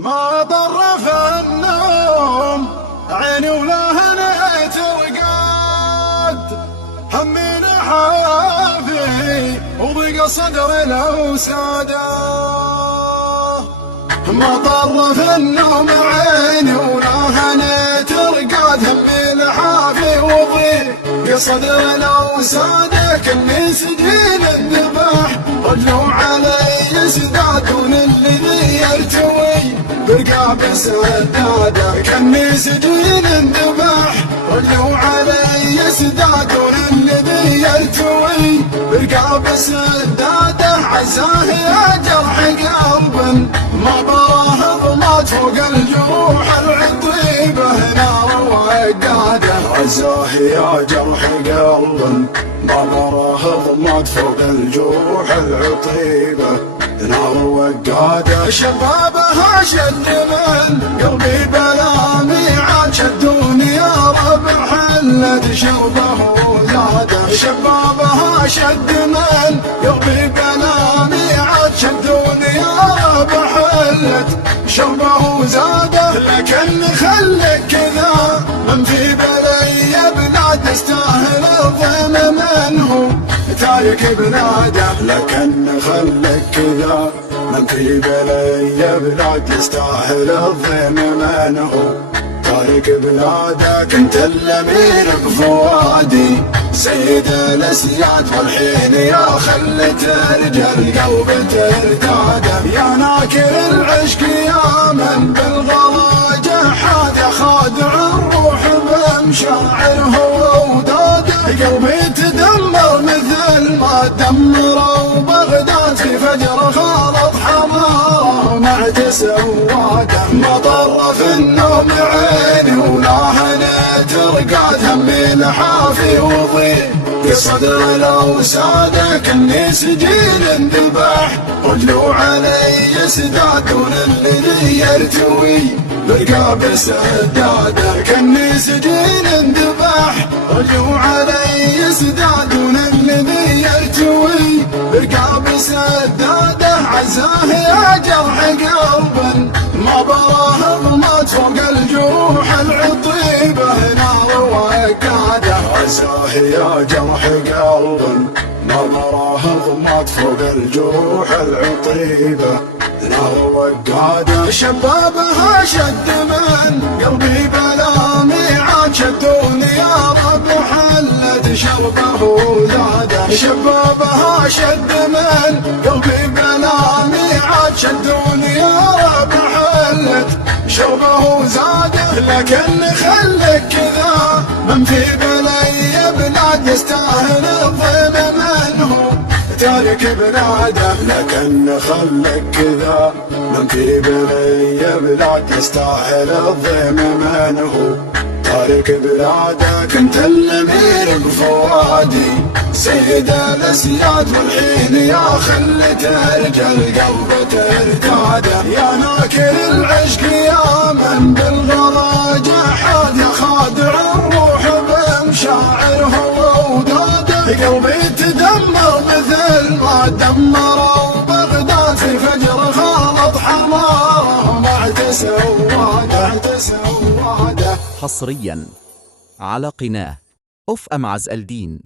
ما ضر في النوم عيني ولا هنيت رقاد، همي نحافي وضيق صدري لو ساده. ما ضر في النوم عيني ولا هنيت رقاد، همي نحافي وضيق صدري لو ساده. كني سجين الذبح رجلوا علي سدادون اللي يرتوي برقاب سداده. كني سجين الذبح رجلوا علي سدادون اللي يرتوي برقاب سداده. عساه يا جرح قلب ما براه ضمات فوق الجروح العطيبه نار وقاده. عساه يا جرح قلب ما براه ضمات فوق الجروح العطيبه نار وقاده. شبابها شد من قلبي بلا ميعاد، شدوني يا رب حلت شربه زاده. شبابها شد من قلبي بلا ميعاد، شدوني يا رب حلت شربه زاده. لكن خلك كذا من في بلي بلاد تستاهل الظلم منه تارك بلاده. لكن خلك كذا من في بلي بلاد تستاهل الظلم منه تارك بلاده. كنت الامير بفؤادي سيد الاسياد، والحين يا خلت رجال قلب ترتاده. يا ناكر العشق يا من بالغلا جحاد، يا خادع الروح بمشاعره وداده. قلبي تدمر مثل ما دمروا بغداد، في فجر خالط حماه مع تسواده. ما ضر في النوم عيني ولا هنيت رقاد، همي لحافي وضيق صدر لو ساده. كني سجين انذبح رجلوا علي سدادون اللي يرتوي برقاب سداده. كني سجين انذبح رجلوا علي سدادون اللي يرتوي برقاب سداده. عزاه يا جرح قلب ما براه ضمات فوق الجروح العطيبه نار وقاده. عزاه يا جرح قلب ما براه ضمات فوق الجروح العطيبه نار وقاده. شبابها شد من قلبي بلا ميعاد، شدوني يا رب حلت شربه زاده. شبابها شد من قلبي بلا ميعاد، شدوني يا رب حلت شربه زاده. لكن خلك كذا من في بلي بلاد يستاهل الظلم منه تارك بلاده. لكن خلك كذا من في بلي بلاد يستاهل الظلم منه تارك بلاده. كنت الامير بفؤادي سيد الاسياد، والحين يا خلت رجال قلب ترتاده. يا ناكر العشق يا من بالغلا جحاد، يا خادع الروح بمشاعره وداده. قلبي تدمر مثل ما دمروا بغداد، في فجر خالط حماره مع تسواده. حصريا على قناة أف أم عز الدين.